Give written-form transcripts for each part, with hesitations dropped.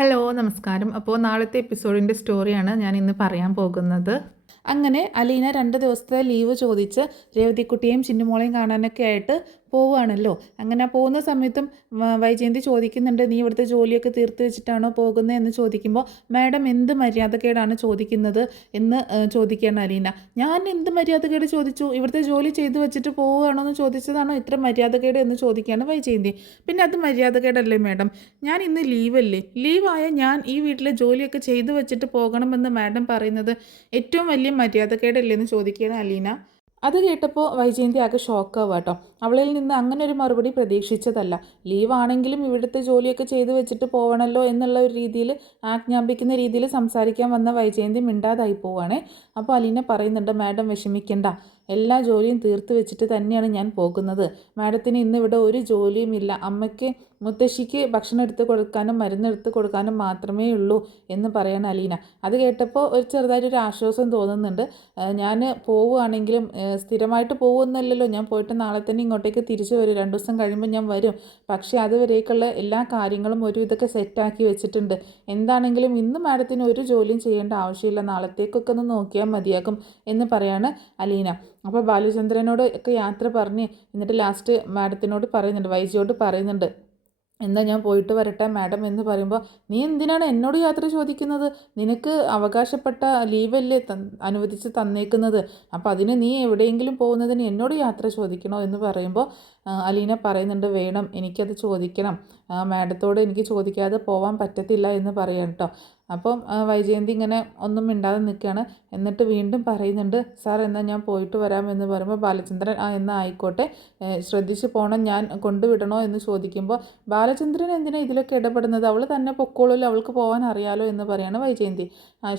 Hello നമസ്കാരം. അപ്പോൾ നാളത്തെ എപ്പിസോഡിൻ്റെ സ്റ്റോറിയാണ് ഞാൻ ഇന്ന് പറയാൻ പോകുന്നത്. അങ്ങനെ അലീന 2 ദിവസത്തെ ലീവ് ചോദിച്ച് രേവതിക്കുട്ടിയെയും ചിന്നുമോളെയും കാണാനൊക്കെ ആയിട്ട് പോവുകയാണല്ലോ. അങ്ങനെ പോകുന്ന സമയത്തും വൈജയന്തി ചോദിക്കുന്നുണ്ട്, നീ ഇവിടുത്തെ ജോലിയൊക്കെ തീർത്ത് വെച്ചിട്ടാണോ പോകുന്നത് എന്ന് ചോദിക്കുമ്പോൾ, മാഡം എന്ത് മര്യാദക്കേടാണ് ചോദിക്കുന്നത് എന്ന് ചോദിക്കുകയാണ് അലീന. ഞാൻ എന്ത് മര്യാദക്കേട് ചോദിച്ചു? ഇവിടുത്തെ ജോലി ചെയ്തു വെച്ചിട്ട് പോവുകയാണോ എന്ന് ചോദിച്ചതാണോ ഇത്ര മര്യാദക്കേട് എന്ന് ചോദിക്കുകയാണ് വൈജയന്തി. പിന്നെ അത് മര്യാദക്കേടല്ലേ മാഡം? ഞാൻ ഇന്ന് ലീവല്ലേ, ലീവായ ഞാൻ ഈ വീട്ടിലെ ജോലിയൊക്കെ ചെയ്തു വെച്ചിട്ട് പോകണമെന്ന് മാഡം പറയുന്നത് ഏറ്റവും വലിയ മര്യാദക്കേടല്ലേ എന്ന് ചോദിക്കുകയാണ് അലീന. അത് കേട്ടപ്പോൾ വൈജയന്തി ആകെ ഷോക്കാവുക കേട്ടോ. അവളിൽ നിന്ന് അങ്ങനെ ഒരു മറുപടി പ്രതീക്ഷിച്ചതല്ല. ലീവാണെങ്കിലും ഇവിടുത്തെ ജോലിയൊക്കെ ചെയ്തു വെച്ചിട്ട് പോകണമല്ലോ എന്നുള്ള ഒരു രീതിയിൽ, ആജ്ഞാപിക്കുന്ന രീതിയിൽ സംസാരിക്കാൻ വന്ന വൈജയന്തി മിണ്ടാതായി പോവുകയാണ്. അപ്പോൾ അലീന പറയുന്നുണ്ട്, മാഡം വിഷമിക്കേണ്ട, എല്ലാ ജോലിയും തീർത്ത് വെച്ചിട്ട് തന്നെയാണ് ഞാൻ പോകുന്നത്. മാഡത്തിന് ഇന്ന് ഇവിടെ ഒരു ജോലിയും ഇല്ല. അമ്മയ്ക്ക് മുത്തശ്ശിക്ക് ഭക്ഷണം എടുത്ത് കൊടുക്കാനും മരുന്നെടുത്ത് കൊടുക്കാനും മാത്രമേ ഉള്ളൂ എന്ന് പറയാണ് അലീന. അത് കേട്ടപ്പോൾ ഒരു ചെറുതായിട്ടൊരു ആശ്വാസം തോന്നുന്നുണ്ട്. ഞാൻ പോവുകയാണെങ്കിലും സ്ഥിരമായിട്ട് പോകുമെന്നല്ലല്ലോ, ഞാൻ പോയിട്ട് നാളെ തന്നെ ഇങ്ങോട്ടേക്ക് തിരിച്ചു വരും, 2 ദിവസം കഴിയുമ്പോൾ ഞാൻ വരും. പക്ഷേ അതുവരേക്കുള്ള എല്ലാ കാര്യങ്ങളും ഒരു ഇതൊക്കെ സെറ്റാക്കി വെച്ചിട്ടുണ്ട്. എന്താണെങ്കിലും ഇന്ന് മാഡത്തിന് ഒരു ജോലിയും ചെയ്യേണ്ട ആവശ്യമില്ല, നാളത്തേക്കൊക്കെ ഒന്ന് നോക്കിയാൽ മതിയാകും എന്ന് പറയാണ് അലീന. അപ്പോൾ ബാലചന്ദ്രനോട് ഒക്കെ യാത്ര പറഞ്ഞ് എന്നിട്ട് ലാസ്റ്റ് മാഡത്തിനോട് പറയുന്നുണ്ട്, വൈജിയോട് പറയുന്നുണ്ട്, എന്നാൽ ഞാൻ പോയിട്ട് വരട്ടെ മാഡം എന്ന് പറയുമ്പോൾ, നീ എന്തിനാണ് എന്നോട് യാത്ര ചോദിക്കുന്നത്? നിനക്ക് അവകാശപ്പെട്ട ലീവല്ലേ അനുവദിച്ച് തന്നേക്കുന്നത്. അപ്പോൾ അതിന് നീ എവിടെയെങ്കിലും പോകുന്നതിന് എന്നോട് യാത്ര ചോദിക്കണോ എന്ന് പറയുമ്പോൾ അലീന പറയുന്നുണ്ട്, വേണം, എനിക്കത് ചോദിക്കണം, മാഡത്തോട് എനിക്ക് ചോദിക്കാതെ പോകാൻ പറ്റത്തില്ല എന്ന് പറയാം കേട്ടോ. അപ്പം വൈജയന്തി ഇങ്ങനെ ഒന്നും മിണ്ടാതെ നിൽക്കുകയാണ്. എന്നിട്ട് വീണ്ടും പറയുന്നുണ്ട്, സാർ എന്നാൽ ഞാൻ പോയിട്ട് വരാമെന്ന് പറയുമ്പോൾ ബാലചന്ദ്രൻ എന്നാൽ ആയിക്കോട്ടെ, ശ്രദ്ധിച്ച് പോകണം, ഞാൻ കൊണ്ടുവിടണോ എന്ന് ചോദിക്കുമ്പോൾ, ബാലചന്ദ്രൻ എന്തിനാണ് ഇതിലൊക്കെ ഇടപെടുന്നത്, അവൾ തന്നെ പൊക്കോളൂല്ലോ, അവൾക്ക് പോകാൻ അറിയാലോ എന്ന് പറയാണ് വൈജയന്തി.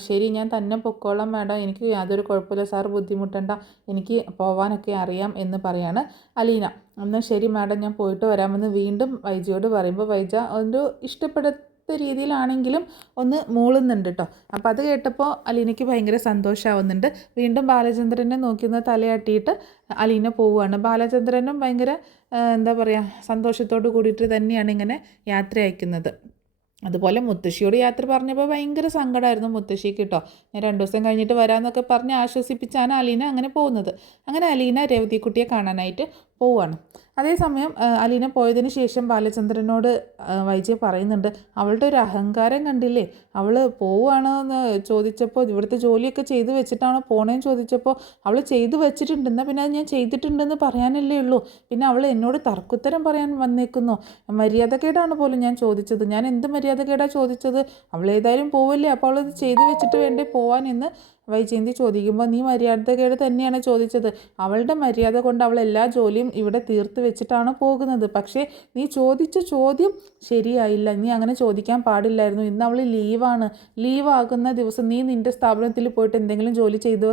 ശരി, ഞാൻ തന്നെ പൊക്കോളാം മാഡം, എനിക്ക് യാതൊരു കുഴപ്പമില്ല, സാർ ബുദ്ധിമുട്ടണ്ട, എനിക്ക് പോകാനൊക്കെ അറിയാം എന്ന് പറയാണ് അലീന. എന്നാൽ ശരി മാഡം, ഞാൻ പോയിട്ട് വരാമെന്ന് വീണ്ടും വൈജയോട് പറയുമ്പോൾ വൈജ ഒരു ഇഷ്ടപ്പെടുത്ത രീതിയിലാണെങ്കിലും ഒന്ന് മൂളുന്നുണ്ട് കേട്ടോ. അപ്പോൾ അത് കേട്ടപ്പോൾ അലീനയ്ക്ക് ഭയങ്കര സന്തോഷമാവുന്നുണ്ട്. വീണ്ടും ബാലചന്ദ്രനെ നോക്കിയൊന്ന് തലയാട്ടിയിട്ട് അലീന പോവുകയാണ്. ബാലചന്ദ്രനും ഭയങ്കര എന്താ പറയുക, സന്തോഷത്തോട് കൂടിയിട്ട് തന്നെയാണ് ഇങ്ങനെ യാത്ര അയക്കുന്നത്. അതുപോലെ മുത്തശ്ശിയോട് യാത്ര പറഞ്ഞപ്പോൾ ഭയങ്കര സങ്കടമായിരുന്നു മുത്തശ്ശിക്ക് കേട്ടോ. ഞാൻ 2 ദിവസം കഴിഞ്ഞിട്ട് വരാമെന്നൊക്കെ പറഞ്ഞ് ആശ്വസിപ്പിച്ചാണ് അലീന അങ്ങനെ പോകുന്നത്. അങ്ങനെ അലീന രേവതിക്കുട്ടിയെ കാണാനായിട്ട് പോവുകയാണ്. അതേസമയം അലീന പോയതിന് ശേഷം ബാലചന്ദ്രനോട് വൈജയ് പറയുന്നുണ്ട്, അവളുടെ ഒരു അഹങ്കാരം കണ്ടില്ലേ, അവൾ പോവുകയാണോ എന്ന് ചോദിച്ചപ്പോൾ, ഇവിടുത്തെ ജോലിയൊക്കെ ചെയ്ത് വെച്ചിട്ടാണോ പോണേന്ന് ചോദിച്ചപ്പോൾ അവൾ ചെയ്തു വെച്ചിട്ടുണ്ട്, എന്നാൽ പിന്നെ അത് ഞാൻ ചെയ്തിട്ടുണ്ടെന്ന് പറയാനല്ലേ ഉള്ളൂ, പിന്നെ അവൾ എന്നോട് തർക്കുത്തരം പറയാൻ വന്നേക്കുന്നു. മര്യാദക്കേടാണ് പോലും ഞാൻ ചോദിച്ചത്, ഞാൻ എന്ത് മര്യാദക്കേടാണ് ചോദിച്ചത്, അവൾ ഏതായാലും പോവില്ലേ, അപ്പോൾ അവളത് ചെയ്തു വെച്ചിട്ട് വേണ്ടേ പോവാൻ എന്ന് വൈജയന്തി ചോദിക്കുമ്പോൾ, നീ മര്യാദക്കേട് തന്നെയാണ് ചോദിച്ചത്, അവളുടെ മര്യാദ കൊണ്ട് അവൾ എല്ലാ ജോലിയും ഇവിടെ തീർത്ത് വെച്ചിട്ടാണ് പോകുന്നത്. പക്ഷേ നീ ചോദിച്ച ചോദ്യം ശരിയായില്ല, നീ അങ്ങനെ ചോദിക്കാൻ പാടില്ലായിരുന്നു. ഇന്ന് അവൾ ലീവാകുന്ന ദിവസം നീ നിൻ്റെ സ്ഥാപനത്തിൽ പോയിട്ട് എന്തെങ്കിലും ജോലി ചെയ്തു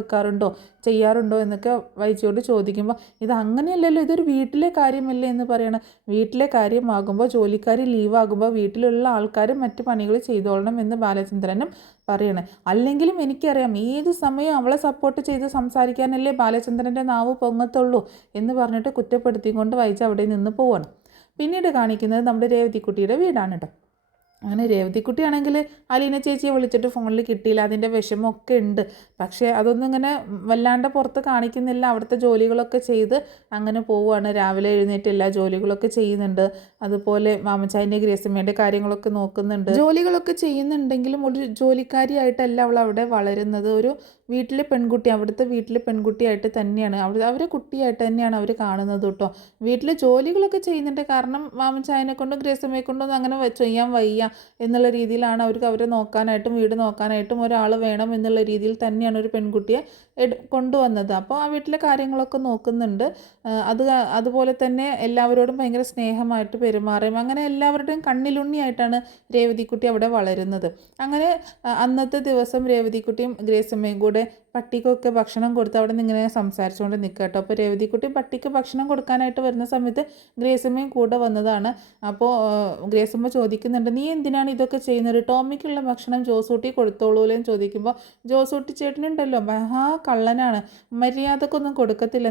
ചെയ്യാറുണ്ടോ എന്നൊക്കെ വൈജയോട് ചോദിക്കുമ്പോൾ, ഇത് അങ്ങനെയല്ലല്ലോ, ഇതൊരു വീട്ടിലെ കാര്യമല്ലേ എന്ന് പറയണം. വീട്ടിലെ കാര്യമാകുമ്പോൾ, ജോലിക്കാർ ലീവാകുമ്പോൾ വീട്ടിലുള്ള ആൾക്കാരും മറ്റു പണികൾ ചെയ്തോളണം എന്ന് ബാലചന്ദ്രനും പറയണേ. അല്ലെങ്കിലും എനിക്കറിയാം, ഏത് സമയം അവളെ സപ്പോർട്ട് ചെയ്ത് സംസാരിക്കാനല്ലേ ബാലചന്ദ്രൻ്റെ നാവ് പൊങ്ങത്തുള്ളൂ എന്ന് പറഞ്ഞിട്ട് കുറ്റപ്പെടുത്തിക്കൊണ്ട് വൈജ അവിടെ നിന്ന് പോവാണ്. പിന്നീട് കാണിക്കുന്നത് നമ്മുടെ രേവതിക്കുട്ടിയുടെ വീടാണ് കേട്ടോ. അങ്ങനെ രേവതിക്കുട്ടിയാണെങ്കിൽ അലീന ചേച്ചിയെ വിളിച്ചിട്ട് ഫോണിൽ കിട്ടിയില്ല, അതിൻ്റെ വിഷമമൊക്കെ ഉണ്ട്. പക്ഷേ അതൊന്നും ഇങ്ങനെ വല്ലാണ്ട് പുറത്ത് കാണിക്കുന്നില്ല. അവിടുത്തെ ജോലികളൊക്കെ ചെയ്ത് അങ്ങനെ പോവുകയാണ്. രാവിലെ എഴുന്നേറ്റ് എല്ലാ ജോലികളൊക്കെ ചെയ്യുന്നുണ്ട്. അതുപോലെ മാമച്ചായൻ്റെ ഗ്രേസമ്മയുടെ കാര്യങ്ങളൊക്കെ നോക്കുന്നുണ്ട്. ജോലികളൊക്കെ ചെയ്യുന്നുണ്ടെങ്കിലും ഒരു ജോലിക്കാരിയായിട്ടല്ല അവൾ അവിടെ വളരുന്നത്. ഒരു വീട്ടിലെ പെൺകുട്ടി, അവിടുത്തെ വീട്ടിലെ പെൺകുട്ടിയായിട്ട് തന്നെയാണ്, അവരെ കുട്ടിയായിട്ട് തന്നെയാണ് അവർ കാണുന്നത് കേട്ടോ. വീട്ടിലെ ജോലികളൊക്കെ ചെയ്യുന്നുണ്ട്, കാരണം മാമച്ചായനെ കൊണ്ടും ഗ്രേസമ്മയെ കൊണ്ടൊന്നും അങ്ങനെ ചെയ്യാൻ വയ്യ എന്നുള്ള രീതിയിലാണ് അവരെ നോക്കാനായിട്ടും വീട് നോക്കാനായിട്ടും ഒരാൾ വേണം എന്നുള്ള രീതിയിൽ തന്നെയാണ് ഒരു പെൺകുട്ടിയെ കൊണ്ടുവന്നത്. അപ്പോൾ ആ വീട്ടിലെ കാര്യങ്ങളൊക്കെ നോക്കുന്നുണ്ട്. അതുപോലെ തന്നെ എല്ലാവരോടും ഭയങ്കര സ്നേഹമായിട്ട് പെരുമാറും. അങ്ങനെ എല്ലാവരുടെയും കണ്ണിലുണ്ണിയായിട്ടാണ് രേവതിക്കുട്ടി അവിടെ വളരുന്നത്. അങ്ങനെ അന്നത്തെ ദിവസം രേവതിക്കുട്ടിയും ഗ്രേസമ്മയും കൂടെ പട്ടിക്കൊക്കെ ഭക്ഷണം കൊടുത്ത് അവിടെ നിന്ന് ഇങ്ങനെ സംസാരിച്ചുകൊണ്ട് നിൽക്കുക കേട്ടോ. അപ്പോൾ രേവതിക്കുട്ടി പട്ടിക്ക് ഭക്ഷണം കൊടുക്കാനായിട്ട് വരുന്ന സമയത്ത് ഗ്രേസമ്മയും കൂടെ വന്നതാണ്. അപ്പോൾ ഗ്രേസമ്മ ചോദിക്കുന്നുണ്ട്, നീ എന്തിനാണ് ഇതൊക്കെ ചെയ്യുന്നത്, ടോമിക്കുള്ള ഭക്ഷണം ജോസൂട്ടി കൊടുത്തോളൂല്ലോ എന്ന് ചോദിക്കുമ്പോൾ, ജോസൂട്ടി ചേട്ടനുണ്ടല്ലോ മഹാ കള്ളനാണ്, മര്യാദക്കൊന്നും കൊടുക്കത്തില്ല,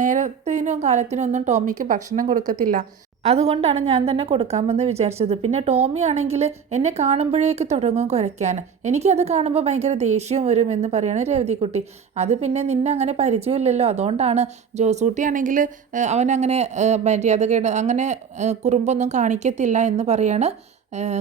നേരത്തിനും കാലത്തിനും ഒന്നും ടോമിക്ക് ഭക്ഷണം കൊടുക്കത്തില്ല, അതുകൊണ്ടാണ് ഞാൻ തന്നെ കൊടുക്കാമെന്ന് വിചാരിച്ചത്. പിന്നെ ടോമി ആണെങ്കിൽ എന്നെ കാണുമ്പോഴേക്ക് തുടങ്ങും കുരയ്ക്കാൻ. എനിക്കത് കാണുമ്പോൾ ഭയങ്കര ദേഷ്യം വരും എന്ന് പറയാണ് രേവതിക്കുട്ടി. അത് പിന്നെ നിന്നെ അങ്ങനെ പരിചയമില്ലല്ലോ, അതുകൊണ്ടാണ്. ജോസൂട്ടിയാണെങ്കിൽ അവനങ്ങനെ മര്യാദകേട് അങ്ങനെ കുറുമ്പൊന്നും കാണിക്കത്തില്ല എന്ന് പറയാണ്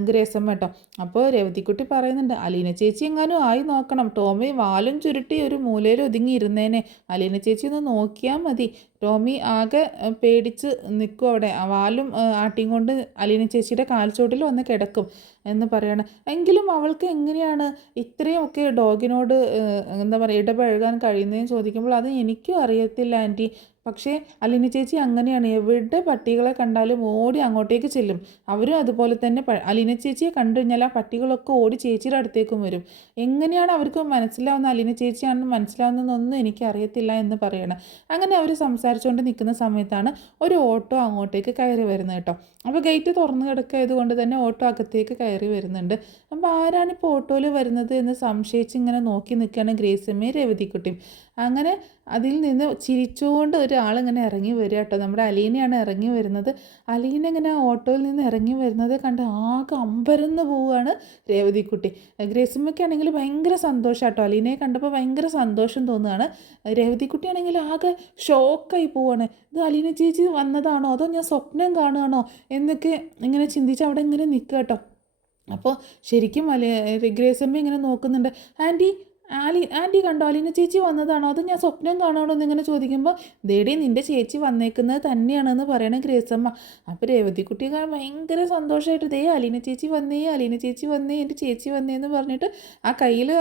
ഗ്രേസമ്മ കേട്ടോ. അപ്പോൾ രേവതിക്കുട്ടി പറയുന്നുണ്ട്, അലീന ചേച്ചി എങ്ങാനും ആയി നോക്കണം. ടോമി വാലും ചുരുട്ടി ഒരു മൂലയിൽ ഒതുങ്ങി ഇരുന്നേനെ. അലീന ചേച്ചി ഒന്ന് നോക്കിയാൽ മതി. ടോമി ആകെ പേടിച്ച് നിൽക്കും അവിടെ. വാലും ആട്ടിയും കൊണ്ട് അലീന ചേച്ചിയുടെ കാൽച്ചോട്ടിൽ വന്ന് കിടക്കും എന്ന് പറയണം. എങ്കിലും അവൾക്ക് എങ്ങനെയാണ് ഇത്രയുമൊക്കെ ഡോഗിനോട് എന്താ പറയുക ഇടപഴകാൻ കഴിയുന്നതെന്ന് ചോദിക്കുമ്പോൾ അത് എനിക്കും അറിയത്തില്ല ആൻറ്റി. പക്ഷേ അലീന ചേച്ചി അങ്ങനെയാണ്, എവിടെ പട്ടികളെ കണ്ടാലും ഓടി അങ്ങോട്ടേക്ക് ചെല്ലും. അവരും അതുപോലെ തന്നെ അലീന ചേച്ചിയെ കണ്ടു കഴിഞ്ഞാൽ ആ പട്ടികളൊക്കെ ഓടി ചേച്ചിയുടെ അടുത്തേക്കും വരും. എങ്ങനെയാണ് അവർക്ക് മനസ്സിലാവുന്ന അലീന ചേച്ചിയാണെന്ന് മനസ്സിലാവുന്നതെന്നൊന്നും എനിക്കറിയത്തില്ല എന്ന് പറയണം. അങ്ങനെ അവർ സംസാരിച്ചുകൊണ്ട് നിൽക്കുന്ന സമയത്താണ് ഒരു ഓട്ടോ അങ്ങോട്ടേക്ക് കയറി വരുന്നത് കേട്ടോ. അപ്പോൾ ഗേറ്റ് തുറന്ന് കിടക്കായത് കൊണ്ട് തന്നെ ഓട്ടോ അകത്തേക്ക് കയറി വരുന്നുണ്ട്. അപ്പോൾ ആരാണിപ്പോൾ ഓട്ടോയിൽ വരുന്നത് എന്ന് സംശയിച്ച് ഇങ്ങനെ നോക്കി നിൽക്കുകയാണ് ഗ്രേസമ്മയും രേവതിക്കുട്ടിയും. അങ്ങനെ അതിൽ നിന്ന് ചിരിച്ചുകൊണ്ട് ഒരാളിങ്ങനെ ഇറങ്ങി വരിക കേട്ടോ. നമ്മുടെ അലീനയാണ് ഇറങ്ങി വരുന്നത്. അലീന ഇങ്ങനെ ഓട്ടോയിൽ നിന്ന് ഇറങ്ങി വരുന്നത് കണ്ട് ആകെ അമ്പരന്ന് പോവുകയാണ് രേവതിക്കുട്ടി. ഗ്രേസമ്മയ്ക്കാണെങ്കിൽ ഭയങ്കര സന്തോഷം കേട്ടോ. അലീനയെ കണ്ടപ്പോൾ ഭയങ്കര സന്തോഷം തോന്നുകയാണ്. രേവതിക്കുട്ടിയാണെങ്കിൽ ആകെ ഷോക്കായി പോവുകയാണ്. ഇത് അലീന ചേച്ചി വന്നതാണോ അതോ ഞാൻ സ്വപ്നം കാണുകയാണോ എന്നൊക്കെ ഇങ്ങനെ ചിന്തിച്ച് അവിടെ ഇങ്ങനെ നിൽക്കുക കേട്ടോ. അപ്പോൾ ശരിക്കും ഗ്രേസമ്മ ഇങ്ങനെ നോക്കുന്നുണ്ട്. ആൻറ്റി കണ്ടോ അലീന ചേച്ചി വന്നതാണോ അത് ഞാൻ സ്വപ്നം കാണാണോ എന്നിങ്ങനെ ചോദിക്കുമ്പോൾ ദേടി നിൻ്റെ ചേച്ചി വന്നേക്കുന്നത് തന്നെയാണെന്ന് പറയണേ ഗ്രേസമ്മ. അപ്പോൾ രേവതിക്കുട്ടി ഭയങ്കര സന്തോഷമായിട്ട് ദേ അലീന ചേച്ചി വന്നേ എൻ്റെ ചേച്ചി വന്നേ എന്ന് പറഞ്ഞിട്ട് ആ കയ്യിൽ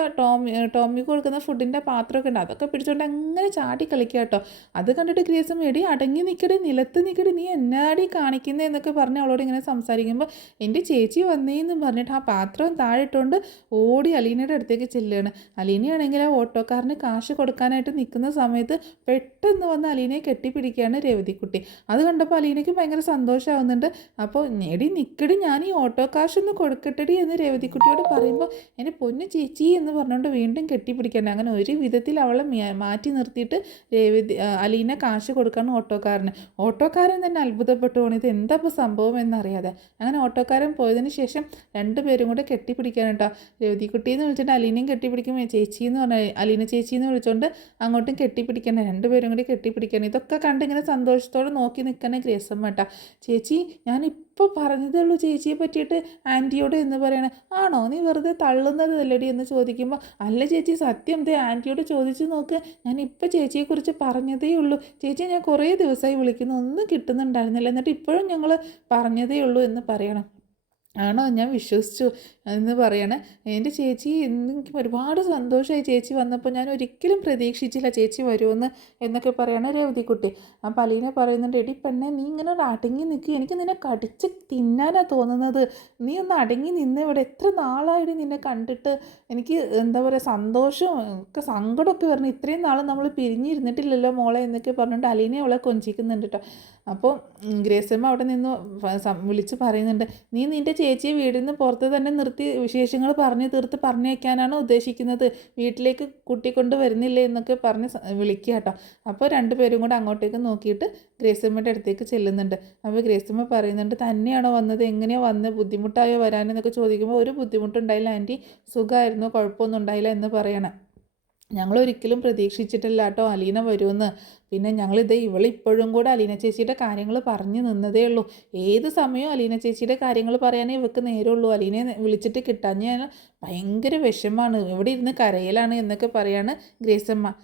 ടോമി കൊടുക്കുന്ന ഫുഡിൻ്റെ പാത്രമൊക്കെ ഉണ്ട് അതൊക്കെ പിടിച്ചുകൊണ്ട് അങ്ങനെ ചാടി കളിക്കുക കേട്ടോ. അത് കണ്ടിട്ട് ഗ്രേസമ്മ എടി അടങ്ങി നിൽക്കടി, നിലത്ത് നിൽക്കടി, നീ എന്നാടി കാണിക്കുന്നത് എന്നൊക്കെ പറഞ്ഞ് അവളോട് ഇങ്ങനെ സംസാരിക്കുമ്പോൾ എൻ്റെ ചേച്ചി വന്നേ എന്ന് പറഞ്ഞിട്ട് ആ പാത്രം താഴെ ഇട്ടുകൊണ്ട് ഓടി അലീനയുടെ അടുത്തേക്ക് ചെല്ലുകയാണ്. അലീനയാണെങ്കിൽ ആ ഓട്ടോക്കാരന് കാശ് കൊടുക്കാനായിട്ട് നിൽക്കുന്ന സമയത്ത് പെട്ടെന്ന് വന്ന് അലീനയെ കെട്ടിപ്പിടിക്കുകയാണ് രേവതിക്കുട്ടി. അത് കണ്ടപ്പോൾ അലീനയ്ക്ക് ഭയങ്കര സന്തോഷമാവുന്നുണ്ട്. അപ്പോൾ എടി നിൽക്കടി, ഞാൻ ഈ ഓട്ടോ കാശ് ഒന്ന് കൊടുക്കട്ടെടി എന്ന് രേവതിക്കുട്ടിയോട് പറയുമ്പോൾ എൻ്റെ പൊന്നു ചേച്ചി എന്ന് പറഞ്ഞുകൊണ്ട് വീണ്ടും കെട്ടിപ്പിടിക്കാൻ. അങ്ങനെ ഒരു വിധത്തിൽ അവളെ മാറ്റി നിർത്തിയിട്ട് അലീന കാശ് കൊടുക്കണം ഓട്ടോക്കാരൻ തന്നെ അത്ഭുതപ്പെട്ടു പോകണം, ഇത് എന്താ ഇപ്പോൾ സംഭവം എന്നറിയാതെ. അങ്ങനെ ഓട്ടോക്കാരൻ പോയതിന് ശേഷം രണ്ടുപേരും കൂടെ കെട്ടിപ്പിടിക്കാൻ കേട്ടോ. രേവതിക്കുട്ടിയെന്ന് വിളിച്ചിട്ട് അലീനയും കെട്ടിപ്പിടിക്കുമ്പോൾ ചേച്ചി എന്ന് പറഞ്ഞാൽ അലീന ചേച്ചി എന്ന് വിളിച്ചുകൊണ്ട് അങ്ങോട്ടും കെട്ടിപ്പിടിക്കണം. രണ്ടുപേരും കൂടി കെട്ടിപ്പിടിക്കണം. ഇതൊക്കെ കണ്ട് ഇങ്ങനെ സന്തോഷത്തോടെ നോക്കി നിൽക്കണേ ഗ്രേസമ്മ കേട്ടോ. ചേച്ചി ഞാനിപ്പോൾ പറഞ്ഞതേ ഉള്ളൂ ചേച്ചിയെ പറ്റിയിട്ട് ആൻറ്റിയോട് എന്ന് പറയണേ. ആണോ, നീ വെറുതെ തള്ളുന്നത് അല്ലടി എന്ന് ചോദിക്കുമ്പോൾ അല്ല ചേച്ചി സത്യം ദേ ആൻറ്റിയോട് ചോദിച്ച് നോക്ക്, ഞാനിപ്പോൾ ചേച്ചിയെക്കുറിച്ച് പറഞ്ഞതേ ഉള്ളൂ. ചേച്ചി ഞാൻ കുറേ ദിവസമായി വിളിക്കുന്നു, ഒന്നും കിട്ടുന്നുണ്ടായിരുന്നില്ല, എന്നിട്ട് ഇപ്പോഴും ഞങ്ങൾ പറഞ്ഞതേ ഉള്ളൂ എന്ന് പറയണം. ആണോ, ഞാൻ വിശ്വസിച്ചു എന്ന് പറയണേ. എൻ്റെ ചേച്ചി എനിക്ക് ഒരുപാട് സന്തോഷമായി ചേച്ചി വന്നപ്പോൾ, ഞാൻ ഒരിക്കലും പ്രതീക്ഷിച്ചില്ല ചേച്ചി വരുമെന്ന് എന്നൊക്കെ പറയണ രേവതിക്കുട്ടി. അപ്പോൾ അലീന പറയുന്നുണ്ട്, എടി പെണ്ണെ നീ ഇങ്ങനെ ഒരു അടങ്ങി നിൽക്കുക, എനിക്ക് നിന്നെ കടിച്ച് തിന്നാനാണ് തോന്നുന്നത്. നീ ഒന്ന് അടങ്ങി നിന്ന് ഇവിടെ, എത്ര നാളായിട്ട് നിന്നെ കണ്ടിട്ട് എനിക്ക് എന്താ പറയുക സന്തോഷവും ഒക്കെ സങ്കടമൊക്കെ വരണം. ഇത്രയും നാൾ നമ്മൾ പിരിഞ്ഞിരുന്നിട്ടില്ലല്ലോ മോളെ എന്നൊക്കെ പറഞ്ഞിട്ട് അലീന അവളെ കൊഞ്ചിക്കുന്നുണ്ട് കേട്ടോ. അപ്പോൾ ഗ്രേസമ്മ അവിടെ നിന്ന് വിളിച്ച് പറയുന്നുണ്ട്, നീ നിൻ്റെ ചേച്ചിയെ വീടിൽ നിന്ന് പുറത്ത് തന്നെ നിർത്തി വിശേഷങ്ങൾ പറഞ്ഞു തീർത്ത് പറഞ്ഞേക്കാനാണോ ഉദ്ദേശിക്കുന്നത്, വീട്ടിലേക്ക് കൂട്ടിക്കൊണ്ട് വരുന്നില്ലേ എന്നൊക്കെ പറഞ്ഞ് വിളിക്കുക കേട്ടോ. അപ്പോൾ രണ്ടുപേരും കൂടെ അങ്ങോട്ടേക്ക് നോക്കിയിട്ട് ഗ്രേസമ്മയുടെ അടുത്തേക്ക് ചെല്ലുന്നുണ്ട്. അപ്പോൾ ഗ്രേസമ്മ പറയുന്നുണ്ട്, തന്നെയാണോ വന്നത്, എങ്ങനെയാണ് വന്നത്, ബുദ്ധിമുട്ടായോ വരാനെന്നൊക്കെ ചോദിക്കുമ്പോൾ ഒരു ബുദ്ധിമുട്ടുണ്ടായില്ല ആൻറ്റി, സുഖമായിരുന്നു, കുഴപ്പമൊന്നും ഉണ്ടായില്ല എന്ന് പറയണം. ഞങ്ങളൊരിക്കലും പ്രതീക്ഷിച്ചിട്ടില്ല കേട്ടോ അലീന വരുമെന്ന്. പിന്നെ ഞങ്ങളിത് ഇവളിപ്പോഴും കൂടെ അലീന ചേച്ചിയുടെ കാര്യങ്ങൾ പറഞ്ഞു നിന്നതേ ഉള്ളൂ. ഏത് സമയവും അലീന ചേച്ചിയുടെ കാര്യങ്ങൾ പറയാനേ ഇവൾക്ക് നേരമുള്ളൂ. അലീനയെ വിളിച്ചിട്ട് കിട്ടാഞ്ഞാൽ ഭയങ്കര വിഷമമാണ്, ഇവിടെ ഇരുന്ന് കരയിലാണ് എന്നൊക്കെ പറയാണ് ഗ്രേസമ്മ.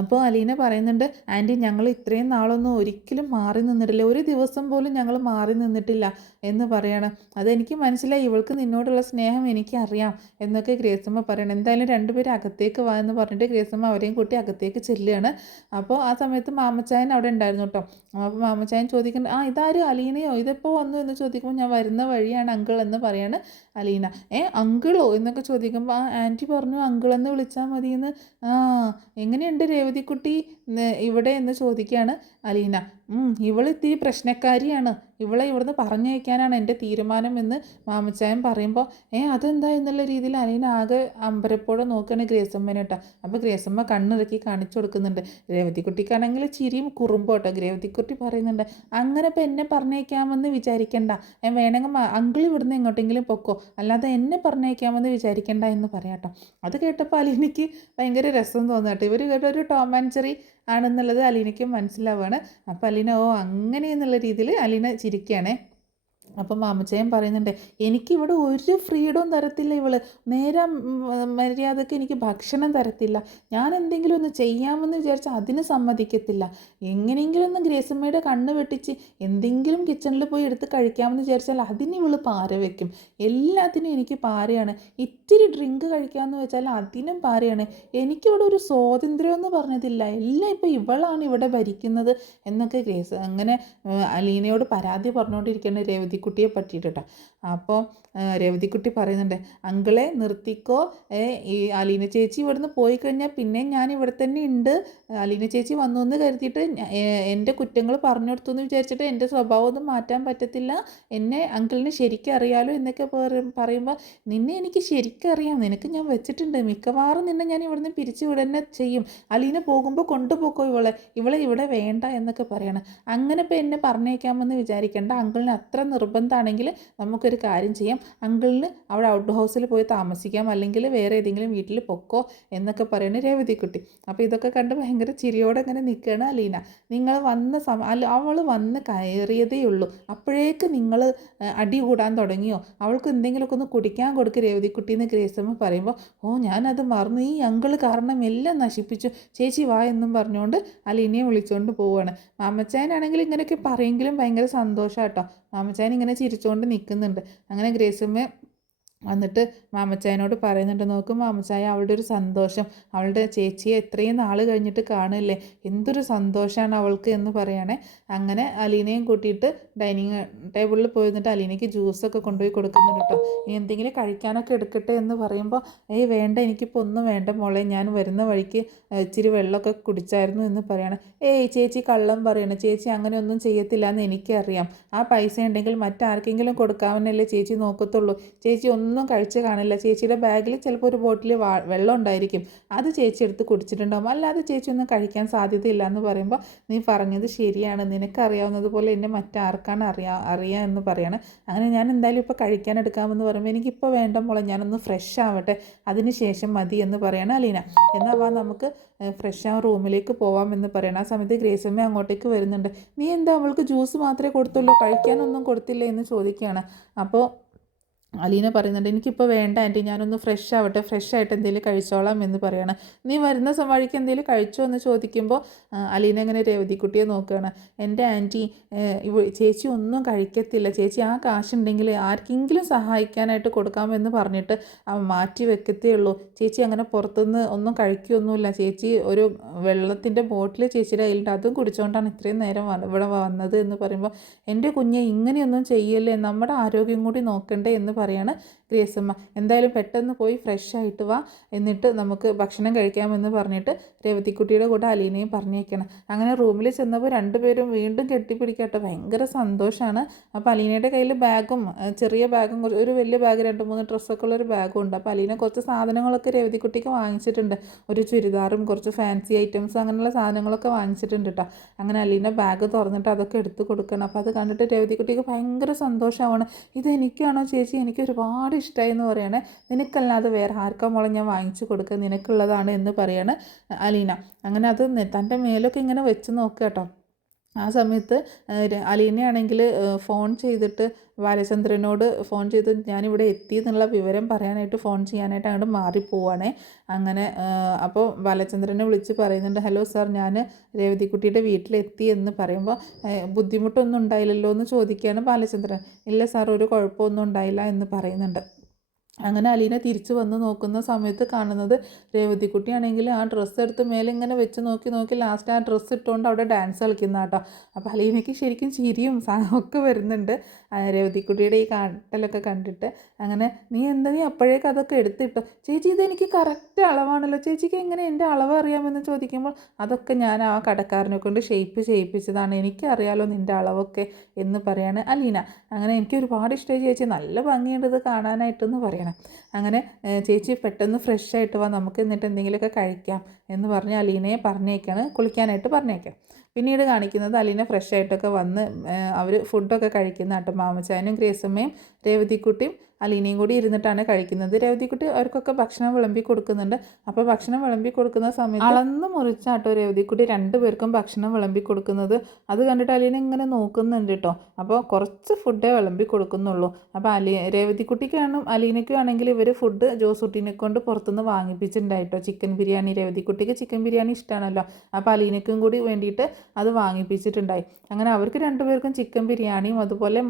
അപ്പോൾ അലീന പറയുന്നുണ്ട്, ആൻറ്റി ഞങ്ങൾ ഇത്രയും നാളൊന്നും ഒരിക്കലും മാറി നിന്നിട്ടില്ല, ഒരു ദിവസം പോലും ഞങ്ങൾ മാറി നിന്നിട്ടില്ല എന്ന് പറയണം. അതെനിക്ക് മനസ്സിലായി, ഇവൾക്ക് നിന്നോടുള്ള സ്നേഹം എനിക്കറിയാം എന്നൊക്കെ ഗ്രേസമ്മ പറയണം. എന്തായാലും രണ്ടുപേരും അകത്തേക്ക് വാ എന്ന് പറഞ്ഞിട്ട് ഗ്രേസമ്മ അവരെയും കൂട്ടി അകത്തേക്ക് ചെല്ലുകയാണ്. അപ്പോൾ ആ സമയത്ത് മാമച്ചായൻ അവിടെ ഉണ്ടായിരുന്നു കേട്ടോ. അപ്പോൾ മാമച്ചായൻ ചോദിക്കുന്നുണ്ട്, ഇതാരും അലീനയോ, ഇതെപ്പോൾ വന്നു എന്ന് ചോദിക്കുമ്പോൾ ഞാൻ വരുന്ന വഴിയാണ് അങ്കിൾ എന്ന് പറയാണ് അലീന. അങ്കിളോ എന്നൊക്കെ ചോദിക്കുമ്പോൾ ആൻറ്റി പറഞ്ഞു അങ്കിളെന്ന് വിളിച്ചാൽ മതിയെന്ന്. എങ്ങനെയുണ്ട് രേവതിക്കുട്ടി ഇവിടെ എന്ന് ചോദിക്കുകയാണ് അലീന. ഇവളിത്തിരി പ്രശ്നക്കാരിയാണ്, ഇവളെ ഇവിടുന്ന് പറഞ്ഞയക്കാനാണ് എൻ്റെ തീരുമാനം എന്ന് മാമച്ചായൻ പറയുമ്പോൾ അതെന്താ എന്നുള്ള രീതിയിൽ അലീന ആകെ അമ്പരപ്പോടെ നോക്കുകയാണ് ഗ്രേസമ്മേനെ കേട്ടോ. അപ്പോൾ ഗ്രേസമ്മ കണ്ണിറക്കി കാണിച്ചു കൊടുക്കുന്നുണ്ട്. രേവതിക്കുട്ടിക്കാണെങ്കിൽ ചിരിയും കുറുമ്പോ കേട്ടോ. രേവതിക്കുട്ടി പറയുന്നുണ്ട്, അങ്ങനെ ഇപ്പം എന്നെ പറഞ്ഞേക്കാമെന്ന് വിചാരിക്കണ്ട, വേണമെങ്കിൽ അങ്കിൾ ഇവിടുന്ന് എങ്ങോട്ടെങ്കിലും പൊക്കോ, അല്ലാതെ എന്നെ പറഞ്ഞേക്കാമെന്ന് വിചാരിക്കണ്ട എന്ന് പറയാട്ടോ. അത് കേട്ടപ്പോൾ അലീനയ്ക്ക് ഭയങ്കര രസം തോന്നാട്ടോ. ഇവർ ഒരു ടോം ആൻഡ് ജെറി ആണെന്നുള്ളത് അലീനയ്ക്ക് മനസ്സിലാവുകയാണ്. അപ്പോൾ അലീന അങ്ങനെ എന്നുള്ള രീതിയിൽ അലീന ചിരിക്കുകയാണേ. അപ്പം മാമച്ചയൻ പറയുന്നുണ്ട്, എനിക്കിവിടെ ഒരു ഫ്രീഡവും തരത്തില്ല ഇവള്, നേരെ മര്യാദക്ക് എനിക്ക് ഭക്ഷണം തരത്തില്ല, ഞാൻ എന്തെങ്കിലും ഒന്ന് ചെയ്യാമെന്ന് വിചാരിച്ചാൽ അതിന് സമ്മതിക്കത്തില്ല, എങ്ങനെയെങ്കിലും ഒന്ന് ഗ്രേസമ്മയുടെ കണ്ണ് വെട്ടിച്ച് എന്തെങ്കിലും കിച്ചണിൽ പോയി എടുത്ത് കഴിക്കാമെന്ന് വിചാരിച്ചാൽ അതിന് ഇവള് പാര വയ്ക്കും, എല്ലാത്തിനും എനിക്ക് പാരയാണ്, ഇത്തിരി ഡ്രിങ്ക് കഴിക്കാമെന്ന് വെച്ചാൽ അതിനും പാരയാണ്, എനിക്കിവിടെ ഒരു സ്വാതന്ത്ര്യം എന്ന് പറഞ്ഞതില്ല, എല്ലാം ഇപ്പോൾ ഇവളാണ് ഇവിടെ ഭരിക്കുന്നത് എന്നൊക്കെ അങ്ങനെ അലീനയോട് പരാതി പറഞ്ഞുകൊണ്ടിരിക്കുന്ന രേവതിക്കുട്ടിയെ പറ്റിയിട്ടാണ്. അപ്പോൾ രേവതിക്കുട്ടി പറയുന്നുണ്ട്, അങ്കിളെ നിർത്തിക്കോ, ഈ അലീന ചേച്ചി ഇവിടുന്ന് പോയി കഴിഞ്ഞാൽ പിന്നെ ഞാൻ ഇവിടെ തന്നെ ഉണ്ട്, അലീന ചേച്ചി വന്നു എന്ന് കരുതിയിട്ട് എൻ്റെ കുറ്റങ്ങൾ പറഞ്ഞു കൊടുത്തു എന്ന് വിചാരിച്ചിട്ട് എൻ്റെ സ്വഭാവം ഒന്നും മാറ്റാൻ പറ്റത്തില്ല, എന്നെ അങ്കിളിന് ശരിക്കും അറിയാലോ എന്നൊക്കെ പറയുമ്പോൾ, നിന്നെ എനിക്ക് ശരിക്കും അറിയാം, നിനക്ക് ഞാൻ വെച്ചിട്ടുണ്ട്, മിക്കവാറും നിന്നെ ഞാൻ ഇവിടുന്ന് പിരിച്ചു വിടന്നെ ചെയ്യും, അലീന പോകുമ്പോൾ കൊണ്ടുപോക്കോ ഇവളെ ഇവിടെ വേണ്ട എന്നൊക്കെ പറയണം. അങ്ങനെ ഇപ്പോൾ എന്നെ പറഞ്ഞേക്കാമെന്ന് വിചാരിക്കേണ്ട, അങ്കിളിന് അത്ര നിർബന്ധമാണെങ്കിൽ നമുക്കൊരു കാര്യം ചെയ്യാം, അങ്കിളിന് അവിടെ ഔട്ട് ഹൗസിൽ പോയി താമസിക്കാം, അല്ലെങ്കിൽ വേറെ ഏതെങ്കിലും വീട്ടിൽ പൊക്കോ എന്നൊക്കെ പറയുന്നത് രേവതിക്കുട്ടി. അപ്പോൾ ഇതൊക്കെ കണ്ട് ഭയങ്കര ചിരിയോടെ അങ്ങനെ നിൽക്കുകയാണ് അലീന. നിങ്ങൾ വന്ന അവൾ വന്ന് കയറിയതേ ഉള്ളൂ, അപ്പോഴേക്ക് നിങ്ങൾ അടി കൂടാൻ തുടങ്ങിയോ, അവൾക്ക് എന്തെങ്കിലുമൊക്കെ ഒന്ന് കുടിക്കാൻ കൊടുക്ക് രേവതിക്കുട്ടി എന്ന് ഗ്രേസമ്മ പറയുമ്പോൾ, ഞാനത് മറന്നു, ഈ അങ്കിള് കാരണം എല്ലാം നശിപ്പിച്ചു, ചേച്ചി വാ എന്നും പറഞ്ഞുകൊണ്ട് അലീനയെ വിളിച്ചുകൊണ്ട് പോവുകയാണ്. മാമച്ചായനാണെങ്കിൽ ഇങ്ങനെയൊക്കെ പറയുമെങ്കിലും ഭയങ്കര സന്തോഷം കേട്ടോ. മാമച്ചായൻ ഇങ്ങനെ ചിരിച്ചുകൊണ്ട് നിൽക്കുന്നുണ്ട്. അങ്ങനെ ഗ്രേസമ്മ വന്നിട്ട് മാമച്ചായനോട് പറയുന്നുണ്ട്, നോക്കും മാമച്ചായ, അവളുടെ ഒരു സന്തോഷം, അവളുടെ ചേച്ചിയെ എത്രയും നാൾ കഴിഞ്ഞിട്ട് കാണുമല്ലേ, എന്തൊരു സന്തോഷമാണ് അവൾക്ക് എന്ന് പറയണേ. അങ്ങനെ അലീനയും കൂട്ടിയിട്ട് ഡൈനിങ് ടേബിളിൽ പോയി നിന്നിട്ട് അലീനയ്ക്ക് ജ്യൂസൊക്കെ കൊണ്ടുപോയി കൊടുക്കുന്നുണ്ട് കേട്ടോ. ഇനി എന്തെങ്കിലും കഴിക്കാനൊക്കെ എടുക്കട്ടെ എന്ന് പറയുമ്പോൾ, വേണ്ട, എനിക്കിപ്പോൾ ഒന്നും വേണ്ട മോളെ, ഞാൻ വരുന്ന വഴിക്ക് ഇച്ചിരി വെള്ളമൊക്കെ കുടിച്ചായിരുന്നു എന്ന് പറയണം. ചേച്ചി കള്ളം പറയണം, ചേച്ചി അങ്ങനെ ഒന്നും ചെയ്യത്തില്ല എന്ന് എനിക്കറിയാം, ആ പൈസ ഉണ്ടെങ്കിൽ മറ്റാർക്കെങ്കിലും കൊടുക്കാമെന്നല്ലേ ചേച്ചി നോക്കത്തുള്ളൂ, ചേച്ചി ഒന്നും കഴിച്ച് കാണില്ല, ചേച്ചിയുടെ ബാഗിൽ ചിലപ്പോൾ ഒരു ബോട്ടിൽ വെള്ളം ഉണ്ടായിരിക്കും, അത് ചേച്ചി എടുത്ത് കുടിച്ചിട്ടുണ്ടാകും, അല്ലാതെ ചേച്ചി ഒന്നും കഴിക്കാൻ സാധ്യതയില്ല എന്ന് പറയുമ്പോൾ, നീ പറഞ്ഞത് ശരിയാണ്, നിനക്കറിയാവുന്നതുപോലെ എന്നെ മറ്റാർക്കാണ് അറിയാം എന്ന് പറയാണ്. അങ്ങനെ ഞാൻ എന്തായാലും ഇപ്പോൾ കഴിക്കാൻ എടുക്കാമെന്ന് പറയുമ്പോൾ, എനിക്കിപ്പോൾ വേണ്ട മോളെ, ഞാനൊന്ന് ഫ്രഷ് ആവട്ടെ, അതിന് ശേഷം മതി എന്ന് പറയണം അലീന. എന്നാൽ വാ നമുക്ക് ഫ്രഷ് ആ റൂമിലേക്ക് പോവാമെന്ന് പറയണം. ആ സമയത്ത് ഗ്രേസമ്മ അങ്ങോട്ടേക്ക് വരുന്നുണ്ട്. നീ എന്താ അവൾക്ക് ജ്യൂസ് മാത്രമേ കൊടുത്തുള്ളൂ, കഴിക്കാനൊന്നും കൊടുത്തില്ലേ എന്ന് ചോദിക്കുകയാണ്. അപ്പോൾ അലീന പറയുന്നുണ്ട്, എനിക്കിപ്പോൾ വേണ്ട ആൻറ്റി, ഞാനൊന്ന് ഫ്രഷ് ആവട്ടെ, ഫ്രഷ് ആയിട്ട് എന്തെങ്കിലും കഴിച്ചോളാം എന്ന് പറയണം. നീ വരുന്ന വഴിക്ക് എന്തെങ്കിലും കഴിച്ചോ എന്ന് ചോദിക്കുമ്പോൾ അലീന ഇങ്ങനെ രേവതിക്കുട്ടിയെ നോക്കുകയാണ്. എൻ്റെ ആൻറ്റി, ചേച്ചി ഒന്നും കഴിക്കത്തില്ല, ചേച്ചി ആ കാശുണ്ടെങ്കിൽ ആർക്കെങ്കിലും സഹായിക്കാനായിട്ട് കൊടുക്കാമെന്ന് പറഞ്ഞിട്ട് മാറ്റി വെക്കത്തേ ഉള്ളൂ, ചേച്ചി അങ്ങനെ പുറത്തുനിന്ന് ഒന്നും കഴിക്കുകയൊന്നുമില്ല, ചേച്ചി ഒരു വെള്ളത്തിൻ്റെ ബോട്ടിൽ ചേച്ചിയുടെ കയ്യിലുണ്ട്, അതും കുടിച്ചുകൊണ്ടാണ് ഇത്രയും നേരം ഇവിടെ വന്നത് എന്ന് പറയുമ്പോൾ, എൻ്റെ കുഞ്ഞെ ഇങ്ങനെയൊന്നും ചെയ്യല്ലേ, നമ്മുടെ ആരോഗ്യം കൂടി നോക്കണ്ടേ എന്ന് പറയാണ് ഗ്രേസമ്മ. എന്തായാലും പെട്ടെന്ന് പോയി ഫ്രഷ് ആയിട്ട് വാ, എന്നിട്ട് നമുക്ക് ഭക്ഷണം കഴിക്കാമെന്ന് പറഞ്ഞിട്ട് രേവതിക്കുട്ടിയുടെ കൂടെ അലീനയും പറഞ്ഞേക്കണം. അങ്ങനെ റൂമിൽ ചെന്നപ്പോൾ രണ്ടുപേരും വീണ്ടും കെട്ടിപ്പിടിക്കട്ടെ, ഭയങ്കര സന്തോഷമാണ്. അപ്പോൾ അലീനയുടെ കയ്യിൽ ബാഗും, ചെറിയ ബാഗും, ഒരു വലിയ ബാഗ്, 2-3 ഡ്രസ്സൊക്കെ ഉള്ളൊരു ബാഗും ഉണ്ട്. അപ്പോൾ അലീന കുറച്ച് സാധനങ്ങളൊക്കെ രേവതിക്കുട്ടിക്ക് വാങ്ങിച്ചിട്ടുണ്ട്, ഒരു ചുരിദാറും കുറച്ച് ഫാൻസി ഐറ്റംസും അങ്ങനെയുള്ള സാധനങ്ങളൊക്കെ വാങ്ങിച്ചിട്ടുണ്ട് കേട്ടോ. അങ്ങനെ അലീന ബാഗ് തുറന്നിട്ട് അതൊക്കെ എടുത്ത് കൊടുക്കണം. അപ്പോൾ അത് കണ്ടിട്ട് രേവതിക്കുട്ടിക്ക് ഭയങ്കര സന്തോഷമാണ്. ഇതെനിക്കാണോ ചേച്ചി, എനിക്ക് ഒരുപാട് ഇഷ്ടമായി എന്ന് പറയണേ. നിനക്കല്ലാതെ വേറെ ആർക്കാ മോളെ ഞാൻ വാങ്ങിച്ചു കൊടുക്കുക, നിനക്കുള്ളതാണ് എന്ന് പറയാണ് അലീന. അങ്ങനെ അത് തൻ്റെ മേലൊക്കെ ഇങ്ങനെ വെച്ച് നോക്കുക കേട്ടോ. ആ സമയത്ത് അലീനയാണെങ്കിൽ ഫോൺ ചെയ്തിട്ട് ബാലചന്ദ്രനോട് ഫോൺ ചെയ്ത് ഞാനിവിടെ എത്തി എന്നുള്ള വിവരം പറയാനായിട്ട്, ഫോൺ ചെയ്യാനായിട്ട് അങ്ങോട്ട് മാറിപ്പോവാണേ. അങ്ങനെ അപ്പോൾ ബാലചന്ദ്രനെ വിളിച്ച് പറയുന്നുണ്ട്, ഹലോ സാർ, ഞാൻ രേവതിക്കുട്ടിയുടെ വീട്ടിലെത്തി എന്ന് പറയുമ്പോൾ, ബുദ്ധിമുട്ടൊന്നും ഉണ്ടായില്ലല്ലോ എന്ന് ചോദിക്കുകയാണ് ബാലചന്ദ്രൻ. ഇല്ല സാർ, ഒരു കുഴപ്പമൊന്നും ഉണ്ടായില്ല എന്ന് പറയുന്നുണ്ട്. അങ്ങനെ അലീന തിരിച്ചു വന്ന് നോക്കുന്ന സമയത്ത് കാണുന്നത് രേവതിക്കുട്ടിയാണെങ്കിൽ ആ ഡ്രസ്സ് എടുത്ത് മേലെ ഇങ്ങനെ വെച്ച് നോക്കി ലാസ്റ്റ് ആ ഡ്രസ്സ് ഇട്ടുകൊണ്ട് അവിടെ ഡാൻസ് കളിക്കുന്ന കേട്ടോ. അപ്പോൾ അലീനയ്ക്ക് ശരിക്കും ചിരിയും ഒക്കെ വരുന്നുണ്ട്. രേവതിക്കുട്ടിയുടെ ഈ കാട്ടലൊക്കെ കണ്ടിട്ട് അങ്ങനെ നീ അപ്പോഴേക്ക് അതൊക്കെ എടുത്തിട്ടോ ചേച്ചി ഇതെനിക്ക് കറക്റ്റ് അളവാണല്ലോ ചേച്ചിക്ക് എങ്ങനെ എൻ്റെ അളവ് അറിയാമെന്ന് ചോദിക്കുമ്പോൾ അതൊക്കെ ഞാൻ ആ കടക്കാരനെ കൊണ്ട് ഷേപ്പ് ചെയ്യിപ്പിച്ചതാണ് എനിക്കറിയാലോ നിൻ്റെ അളവൊക്കെ എന്ന് പറയാണ് അലീന. അങ്ങനെ എനിക്ക് ഒരുപാട് ഇഷ്ടമായി ചേച്ചി നല്ല ഭംഗിയുണ്ട് ഇത് കാണാനായിട്ടെന്ന് പറയണം. അങ്ങനെ ചേച്ചി പെട്ടെന്ന് ഫ്രഷ് ആയിട്ട് വാ നമുക്ക് എന്നിട്ട് എന്തെങ്കിലുമൊക്കെ കഴിക്കാം എന്ന് പറഞ്ഞ് അലീനയെ പറഞ്ഞേക്കാണ് കുളിക്കാനായിട്ട് പറഞ്ഞേക്കാം. പിന്നീട് കാണിക്കുന്നത് അലീന ഫ്രഷ് ആയിട്ടൊക്കെ വന്ന് അവർ ഫുഡൊക്കെ കഴിക്കുന്ന കേട്ടോ. മാമച്ചാനും ഗ്രേസമ്മയും രേവതിക്കുട്ടിയും അലീനയും കൂടി ഇരുന്നിട്ടാണ് കഴിക്കുന്നത്. രേവതിക്കുട്ടി അവർക്കൊക്കെ ഭക്ഷണം വിളമ്പി കൊടുക്കുന്നുണ്ട്. അപ്പോൾ ഭക്ഷണം വിളമ്പി കൊടുക്കുന്ന സമയത്ത് അളന്ന് മുറിച്ചാട്ടോ രേവതിക്കുട്ടി രണ്ടുപേർക്കും ഭക്ഷണം വിളമ്പി കൊടുക്കുന്നത്. അത് കണ്ടിട്ട് അലീന ഇങ്ങനെ നോക്കുന്നുണ്ട് കേട്ടോ. അപ്പോൾ കുറച്ച് ഫുഡേ വിളമ്പി കൊടുക്കുന്നുള്ളൂ. അപ്പോൾ രേവതിക്കുട്ടിക്കാണും അലീനയ്ക്കും ആണെങ്കിൽ ഇവർ ഫുഡ് ജോസൂട്ടിനെ കൊണ്ട് പുറത്തുനിന്ന് വാങ്ങിപ്പിച്ചിട്ടുണ്ടായിട്ടോ. ചിക്കൻ ബിരിയാണി രേവതിക്കുട്ടിക്ക് ചിക്കൻ ബിരിയാണി ഇഷ്ടമാണല്ലോ. അപ്പോൾ അലീനയ്ക്കും കൂടി വേണ്ടിയിട്ട് അത് വാങ്ങിപ്പിച്ചിട്ടുണ്ടായി. അങ്ങനെ അവർക്ക് രണ്ടുപേർക്കും ചിക്കൻ ബിരിയാണിയും അതുപോലെ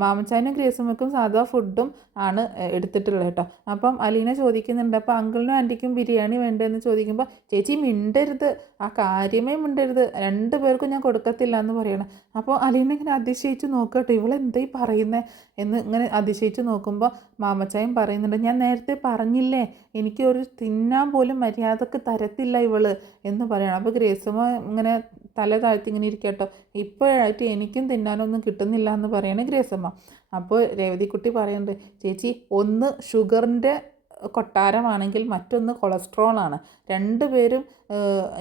മാമച്ചാനും ഗ്രേസമ്മയ്ക്കും സാധാ ഫുഡും ആണ് എടുത്തിട്ടുള്ളത് കേട്ടോ. അപ്പം അലീന ചോദിക്കുന്നുണ്ട് അപ്പോൾ അങ്കിളിനും ആൻറ്റിക്കും ബിരിയാണി വേണ്ടതെന്ന് ചോദിക്കുമ്പോൾ ചേച്ചി മിണ്ടരുത്, ആ കാര്യമേ മിണ്ടരുത്, രണ്ടുപേർക്കും ഞാൻ കൊടുക്കത്തില്ല എന്ന് പറയണം. അപ്പോൾ അലീന ഇങ്ങനെ അതിശയിച്ച് നോക്കട്ടെ ഇവളെന്തായി പറയുന്നത് എന്ന് ഇങ്ങനെ അതിശയിച്ച് നോക്കുമ്പോൾ മാമച്ചായും പറയുന്നുണ്ട് ഞാൻ നേരത്തെ പറഞ്ഞില്ലേ എനിക്ക് ഒരു തിന്നാൻ പോലും മര്യാദക്ക് തരത്തില്ല ഇവള് എന്ന് പറയണം. അപ്പോൾ ഗ്രേസമ്മ ഇങ്ങനെ തല താഴ്ത്തി ഇങ്ങനെ ഇരിക്കട്ടോ ഇപ്പോഴായിട്ട് എനിക്കും തിന്നാനൊന്നും കിട്ടുന്നില്ല എന്ന് പറയണേ ഗ്രേസമ്മ. അപ്പോൾ രേവതിക്കുട്ടി പറയുന്നുണ്ട് ചേച്ചി ഒന്ന് ഷുഗറിൻ്റെ കൊട്ടാരമാണെങ്കിൽ മറ്റൊന്ന് കൊളസ്ട്രോളാണ്. രണ്ടുപേരും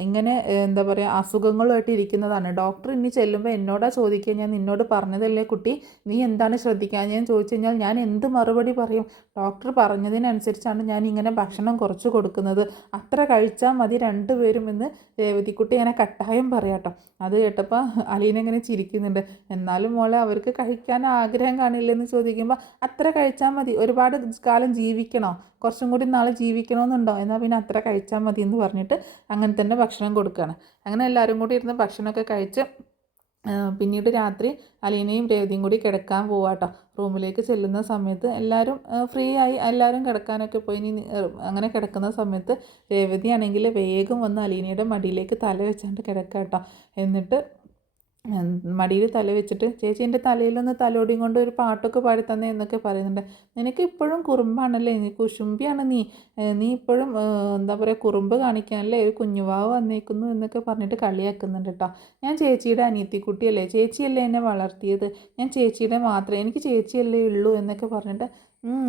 ഇങ്ങനെ എന്താ പറയുക അസുഖങ്ങളുമായിട്ട് ഇരിക്കുന്നതാണ്. ഡോക്ടർ ഇനി ചെല്ലുമ്പോൾ എന്നോടാ ചോദിക്കുക ഞാൻ നിന്നോട് പറഞ്ഞതല്ലേ കുട്ടി നീ എന്താണ് ശ്രദ്ധിക്കാൻ ഞാൻ ചോദിച്ചു കഴിഞ്ഞാൽ ഞാൻ എന്ത് മറുപടി പറയും? ഡോക്ടർ പറഞ്ഞതിനനുസരിച്ചാണ് ഞാൻ ഇങ്ങനെ ഭക്ഷണം കുറച്ച് കൊടുക്കുന്നത്, അത്ര കഴിച്ചാൽ മതി രണ്ടുപേരും എന്ന് രേവതിക്കുട്ടി ഇങ്ങനെ കട്ടായം പറയാട്ടോ. അത് കേട്ടപ്പോൾ അലീന ഇങ്ങനെ ചിരിക്കുന്നുണ്ട്. എന്നാലും മോളെ അവർക്ക് കഴിക്കാൻ ആഗ്രഹം കാണില്ലെന്ന് ചോദിക്കുമ്പോൾ അത്ര കഴിച്ചാൽ മതി, ഒരുപാട് കാലം ജീവിക്കണോ, കുറച്ചും കൂടി നാളെ ജീവിക്കണമെന്നുണ്ടോ, എന്നാൽ പിന്നെ അത്ര കഴിച്ചാൽ മതി എന്ന് പറഞ്ഞിട്ട് അങ്ങനെ തന്നെ ഭക്ഷണം കൊടുക്കുകയാണ്. അങ്ങനെ എല്ലാവരും കൂടി ഇരുന്ന് ഭക്ഷണമൊക്കെ കഴിച്ച് പിന്നീട് രാത്രി അലീനയും രേവതിയും കൂടി കിടക്കാൻ പോവാട്ടോ. റൂമിലേക്ക് ചെല്ലുന്ന സമയത്ത് എല്ലാവരും ഫ്രീ ആയി എല്ലാവരും കിടക്കാനൊക്കെ പോയി. ഇനി അങ്ങനെ കിടക്കുന്ന സമയത്ത് രേവതി ആണെങ്കിൽ വേഗം വന്ന് അലീനയുടെ മടിയിലേക്ക് തല വെച്ചാണ്ട് കിടക്കാട്ടോ. എന്നിട്ട് മടിയിൽ തല വെച്ചിട്ട് ചേച്ചി എൻ്റെ തലയിലൊന്ന് തലോടിയും കൊണ്ട് ഒരു പാട്ടൊക്കെ പാടി തന്നെ എന്നൊക്കെ പറയുന്നുണ്ട്. നിനക്ക് ഇപ്പോഴും കുറുമ്പാണല്ലേ, നീ കുശുംബിയാണ്, നീ ഇപ്പോഴും എന്താ പറയുക കുറുമ്പ് കാണിക്കാനല്ലേ ഒരു കുഞ്ഞുവാവ് വന്നേക്കുന്നു എന്നൊക്കെ പറഞ്ഞിട്ട് കളിയാക്കുന്നുണ്ട് കേട്ടോ. ഞാൻ ചേച്ചിയുടെ അനിയത്തിക്കുട്ടിയല്ലേ, ചേച്ചിയല്ലേ എന്നെ വളർത്തിയത്, ഞാൻ ചേച്ചിയുടെ മാത്രമേ എനിക്ക് ചേച്ചിയല്ലേ ഉള്ളൂ എന്നൊക്കെ പറഞ്ഞിട്ട്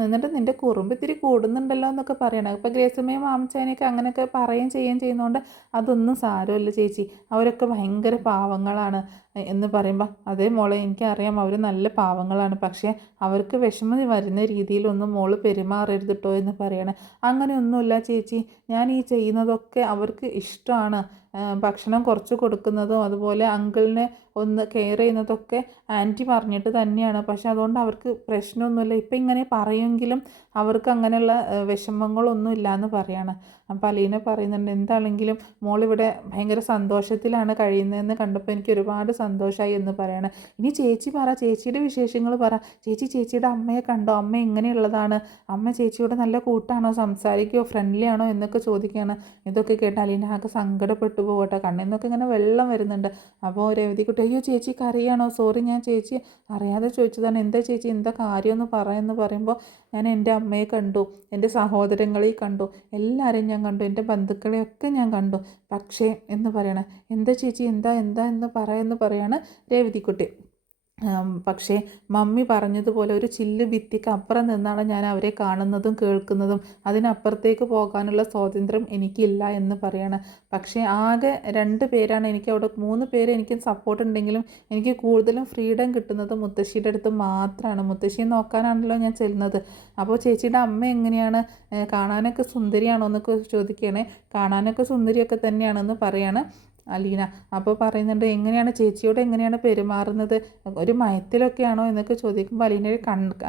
എന്നിട്ട് നിൻ്റെ കുറുമ്പ് ഇത്തിരി കൂടുന്നുണ്ടല്ലോ എന്നൊക്കെ പറയണം. ഇപ്പോൾ ഗ്രേസമ്മയും മാമച്ചാനെയൊക്കെ അങ്ങനെയൊക്കെ പറയുകയും ചെയ്യുന്നതുകൊണ്ട് അതൊന്നും സാരമില്ല ചേച്ചി, അവരൊക്കെ ഭയങ്കര പാവങ്ങളാണ് എന്ന് പറയുമ്പോൾ അതേ മോളെ എനിക്കറിയാം അവർ നല്ല പാവങ്ങളാണ്, പക്ഷേ അവർക്ക് വിഷമം വരുന്ന രീതിയിലൊന്നും മോള് പെരുമാറരുത് കേട്ടോ എന്ന് പറയണേ. അങ്ങനെയൊന്നുമില്ല ചേച്ചി, ഞാൻ ഈ ചെയ്യുന്നതൊക്കെ അവർക്ക് ഇഷ്ടമാണ്. ഭക്ഷണം കുറച്ച് കൊടുക്കുന്നതും അതുപോലെ അങ്കിളിനെ ഒന്ന് കെയർ ചെയ്യുന്നതൊക്കെ ആൻറ്റി പറഞ്ഞിട്ട് തന്നെയാണ്. പക്ഷെ അതുകൊണ്ട് അവർക്ക് പ്രശ്നമൊന്നുമില്ല. ഇപ്പം ഇങ്ങനെ പറയുമെങ്കിലും അവർക്ക് അങ്ങനെയുള്ള വിഷമങ്ങളൊന്നും ഇല്ലയെന്ന് പറയാണ്. അപ്പോൾ അലീന പറയുന്നുണ്ട് എന്താണെങ്കിലും മോളിവിടെ ഭയങ്കര സന്തോഷത്തിലാണ് കഴിയുന്നതെന്ന് കണ്ടപ്പോൾ എനിക്ക് ഒരുപാട് സന്തോഷമായി എന്ന് പറയണം. ഇനി ചേച്ചി പറ, ചേച്ചിയുടെ വിശേഷങ്ങൾ പറ, ചേച്ചിയുടെ അമ്മയെ കണ്ടോ, അമ്മ എങ്ങനെയുള്ളതാണ്, അമ്മ ചേച്ചിയോട് നല്ല കൂട്ടാണോ, സംസാരിക്കുകയോ ഫ്രണ്ട്ലി ആണോ എന്നൊക്കെ ചോദിക്കുകയാണ്. ഇതൊക്കെ കേട്ട് അലീന ആകെ സങ്കടപ്പെട്ടു പോകട്ടെ, കണ്ണിൽ നിന്നൊക്കെ ഇങ്ങനെ വെള്ളം വരുന്നുണ്ട്. അപ്പോൾ രേവതിക്കുട്ടി അയ്യോ ചേച്ചി കരയാണോ, സോറി ഞാൻ ചേച്ചി അറിയാതെ ചോദിച്ചതാണ്, എന്താ ചേച്ചി എന്താ കാര്യമെന്ന് പറയുമെന്ന് പറയുമ്പോൾ ഞാൻ എൻ്റെ അമ്മയെ കണ്ടു, എൻ്റെ സഹോദരങ്ങളെ കണ്ടു, എല്ലാവരെയും ഞാൻ കണ്ടു, എൻ്റെ ബന്ധുക്കളെയൊക്കെ ഞാൻ കണ്ടു, പക്ഷേ എന്ന് പറയണേ എന്താ ചേച്ചി എന്താ എന്ന് പറയാണ് രേവതിക്കുട്ടി. പക്ഷേ മമ്മി പറഞ്ഞതുപോലെ ഒരു ചില്ല് ഭിത്തിക്ക് അപ്പുറം നിന്നാണ് ഞാൻ അവരെ കാണുന്നതും കേൾക്കുന്നതും, അതിനപ്പുറത്തേക്ക് പോകാനുള്ള സ്വാതന്ത്ര്യം എനിക്കില്ല എന്ന് പറയാണ്. പക്ഷേ ആകെ 2 പേരാണ് എനിക്ക് അവിടെ, 3 പേര് എനിക്ക് സപ്പോർട്ട് ഉണ്ടെങ്കിലും എനിക്ക് കൂടുതലും ഫ്രീഡം കിട്ടുന്നത് മുത്തശ്ശിയുടെ അടുത്ത് മാത്രമാണ്. മുത്തശ്ശിയെ നോക്കാനാണല്ലോ ഞാൻ ചെല്ലുന്നത്. അപ്പോൾ ചേച്ചിയുടെ അമ്മ എങ്ങനെയാണ്, കാണാനൊക്കെ സുന്ദരിയാണോ എന്നൊക്കെ ചോദിക്കുകയാണെ. കാണാനൊക്കെ സുന്ദരിയൊക്കെ തന്നെയാണെന്ന് പറയാണ് അലീന. അപ്പോൾ പറയുന്നുണ്ട് എങ്ങനെയാണ് ചേച്ചിയോട് എങ്ങനെയാണ് പെരുമാറുന്നത്, ഒരു മയത്തിലൊക്കെയാണോ എന്നൊക്കെ ചോദിക്കുമ്പോൾ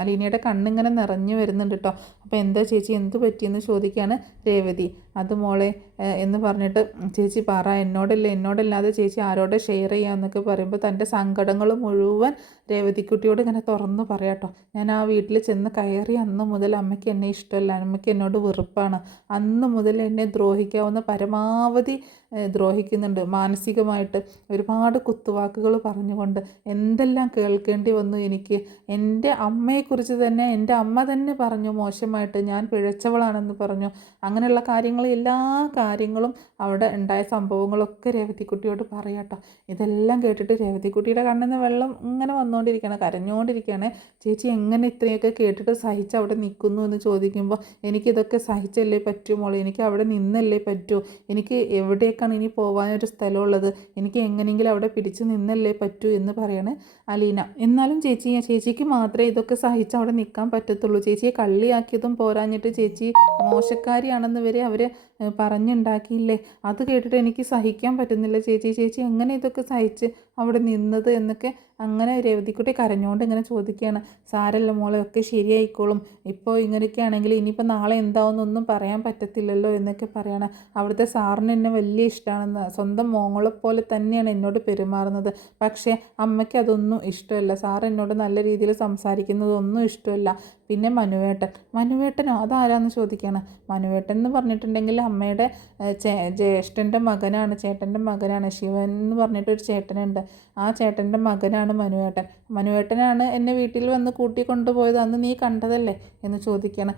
അലീനയുടെ കണ്ണിങ്ങനെ നിറഞ്ഞു വരുന്നുണ്ട് കേട്ടോ. അപ്പോൾ എന്താ ചേച്ചി എന്ത് പറ്റിയെന്ന് ചോദിക്കുകയാണ് രേവതി. അത് മോളെ എന്ന് പറഞ്ഞിട്ട് ചേച്ചി പറ, എന്നോടല്ലാതെ ചേച്ചി ആരോടെ ഷെയർ ചെയ്യാമെന്നൊക്കെ പറയുമ്പോൾ തൻ്റെ സങ്കടങ്ങൾ മുഴുവൻ രേവതിക്കുട്ടിയോട് ഇങ്ങനെ തുറന്നു പറയാട്ടോ. ഞാൻ ആ വീട്ടിൽ ചെന്ന് കയറി അന്ന് മുതൽ അമ്മയ്ക്ക് എന്നെ ഇഷ്ടമല്ല, അമ്മയ്ക്ക് എന്നോട് വെറുപ്പാണ്, അന്ന് മുതൽ എന്നെ ദ്രോഹിക്കാവുന്ന പരമാവധി ദ്രോഹിക്കുന്നുണ്ട്, മാനസികമായിട്ട് ഒരുപാട് കുത്തുവാക്കുകൾ പറഞ്ഞുകൊണ്ട് എന്തെല്ലാം കേൾക്കേണ്ടി വന്നു എനിക്ക്. എൻ്റെ അമ്മയെക്കുറിച്ച് തന്നെ എൻ്റെ അമ്മ തന്നെ പറഞ്ഞു മോശമായിട്ട്, ഞാൻ പിഴച്ചവളാണെന്ന് പറഞ്ഞു. അങ്ങനെയുള്ള കാര്യങ്ങൾ, എല്ലാ കാര്യങ്ങളും അവിടെ ഉണ്ടായ സംഭവങ്ങളൊക്കെ രേവതിക്കുട്ടിയോട് പറയാട്ടോ. ഇതെല്ലാം കേട്ടിട്ട് രേവതിക്കുട്ടിയുടെ കണ്ണിൽ നിന്ന് വെള്ളം ഇങ്ങനെ വന്നുകൊണ്ടിരിക്കുകയാണ്, കരഞ്ഞുകൊണ്ടിരിക്കുകയാണ്. ചേച്ചി എങ്ങനെ ഇത്രയൊക്കെ കേട്ടിട്ട് സഹിച്ച് അവിടെ നിൽക്കുന്നു എന്ന് ചോദിക്കുമ്പോൾ, എനിക്കിതൊക്കെ സഹിച്ചല്ലേ പറ്റൂ മോളെ, എനിക്ക് അവിടെ നിന്നല്ലേ പറ്റൂ, എനിക്ക് എവിടേക്കാണ് ഇനി പോകാനൊരു സ്ഥലമുള്ളത്, എനിക്ക് എങ്ങനെയെങ്കിലും അവിടെ പിടിച്ച് നിന്നല്ലേ പറ്റൂ എന്ന് പറയാണ് അലീന. എന്നാലും ചേച്ചിക്ക് മാത്രമേ ഇതൊക്കെ സഹിച്ച് അവിടെ നിൽക്കാൻ പറ്റത്തുള്ളൂ. ചേച്ചിയെ കള്ളിയാക്കിയതും പോരാഞ്ഞിട്ട് ചേച്ചി മോശക്കാരിയാണെന്ന് വരെ അവർ പറഞ്ഞുണ്ടാക്കിയില്ലേ. അത് കേട്ടിട്ട് എനിക്ക് സഹിക്കാൻ പറ്റുന്നില്ല ചേച്ചി എങ്ങനെ ഇതൊക്കെ സഹിച്ച് അവിടെ നിന്നത് എന്നൊക്കെ അങ്ങനെ രേവതിക്കുട്ടി കരഞ്ഞുകൊണ്ട് ഇങ്ങനെ ചോദിക്കുകയാണ്. സാരല്ല മോളെ, ഒക്കെ ശരിയായിക്കോളും, ഇപ്പോൾ ഇങ്ങനെയൊക്കെ ആണെങ്കിൽ ഇനിയിപ്പോൾ നാളെ എന്താവുന്നൊന്നും പറയാൻ പറ്റത്തില്ലല്ലോ എന്നൊക്കെ പറയണം. അവിടുത്തെ സാറിന് എന്നെ വലിയ ഇഷ്ടമാണെന്ന്, സ്വന്തം മോങ്ങളെപ്പോലെ തന്നെയാണ് എന്നോട് പെരുമാറുന്നത്. പക്ഷേ അമ്മയ്ക്ക് അതൊന്നും ഇഷ്ടമല്ല, സാർ എന്നോട് നല്ല രീതിയിൽ സംസാരിക്കുന്നതൊന്നും ഇഷ്ടമല്ല. പിന്നെ മനുവേട്ടനോ അതാരാന്ന് ചോദിക്കുകയാണ്. മനുവേട്ടൻ എന്ന് പറഞ്ഞിട്ടുണ്ടെങ്കിൽ അമ്മയുടെ ജ്യേഷ്ഠൻ്റെ മകനാണ്, ചേട്ടൻ്റെ മകനാണ്. ശിവൻ എന്ന് പറഞ്ഞിട്ടൊരു ചേട്ടനുണ്ട്, ആ ചേട്ടൻ്റെ മകനാണ് മനുവേട്ടനാണ് എന്നെ വീട്ടിൽ വന്ന് കൂട്ടിക്കൊണ്ടുപോയത്, അന്ന് നീ കണ്ടതല്ലേ എന്ന് ചോദിക്കുകയാണ്.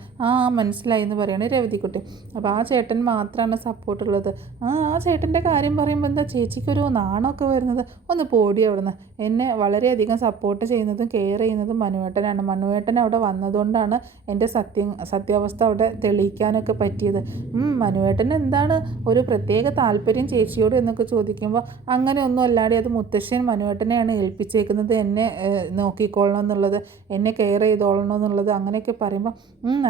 മനസ്സിലായി എന്ന് പറയുകയാണ് രേവതിക്കുട്ടി. അപ്പോൾ ആ ചേട്ടൻ മാത്രമാണ് സപ്പോർട്ടുള്ളത്. ആ ചേട്ടൻ്റെ കാര്യം പറയുമ്പോൾ എന്താ ചേച്ചിക്കൊരു നാണമൊക്കെ വരുന്നത്? ഒന്ന് പോടി അവിടുന്ന്. എന്നെ വളരെയധികം സപ്പോർട്ട് ചെയ്യുന്നതും കെയർ ചെയ്യുന്നതും മനുവേട്ടനാണ്. മനുവേട്ടൻ അവിടെ വന്നതുകൊണ്ടാണ് എൻ്റെ സത്യാവസ്ഥ അവിടെ തെളിയിക്കാനൊക്കെ പറ്റിയത്. മനുവേട്ടന് എന്താണ് ഒരു പ്രത്യേക താല്പര്യം ചേച്ചിയോട് എന്നൊക്കെ ചോദിക്കുമ്പോൾ, അങ്ങനെയൊന്നും അല്ലാതെ അത് മുത്തശ്ശൻ മനുവേട്ടനെയാണ് ഏൽപ്പിച്ചേക്കുന്നത്, എന്നെ നോക്കിക്കൊള്ളണം എന്നുള്ളത്, എന്നെ കെയർ ചെയ്തോളണം എന്നുള്ളത്, അങ്ങനെയൊക്കെ പറയുമ്പോൾ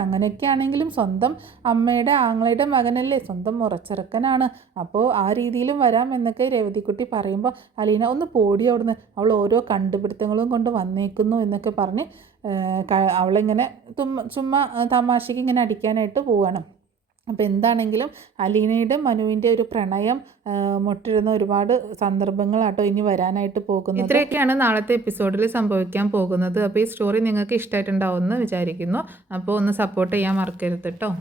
അങ്ങനെയൊക്കെ ആണെങ്കിലും സ്വന്തം അമ്മയുടെ ആങ്ങളയുടെ മകനല്ലേ, സ്വന്തം മുറച്ചെറുക്കനാണ്, അപ്പോൾ ആ രീതിയിലും വരാം എന്നൊക്കെ രേവതിക്കുട്ടി പറയുമ്പോൾ അലീന ഒന്ന് പോടി അവിടുന്ന്, അവൾ ഓരോ കണ്ടുപിടുത്തങ്ങളും കൊണ്ട് വന്നേക്കുന്നു എന്നൊക്കെ പറഞ്ഞ് അവളിങ്ങനെ ചുമ്മാ തമാശയ്ക്ക് ഇങ്ങനെ അടിക്കാനായിട്ട് പോവുകയാണ്. അപ്പോൾ എന്താണെങ്കിലും അലീനയുടെ മനുവിൻ്റെ ഒരു പ്രണയം മുട്ടിടുന്ന ഒരുപാട് സന്ദർഭങ്ങളാട്ടോ ഇനി വരാനായിട്ട് പോകുന്നത്. ഇത്രയൊക്കെയാണ് നാളത്തെ എപ്പിസോഡിൽ സംഭവിക്കാൻ പോകുന്നത്. അപ്പോൾ ഈ സ്റ്റോറി നിങ്ങൾക്ക് ഇഷ്ടമായിട്ടുണ്ടാവുമെന്ന് വിചാരിക്കുന്നു. അപ്പോൾ ഒന്ന് സപ്പോർട്ട് ചെയ്യാൻ മറക്കരുത് കേട്ടോ.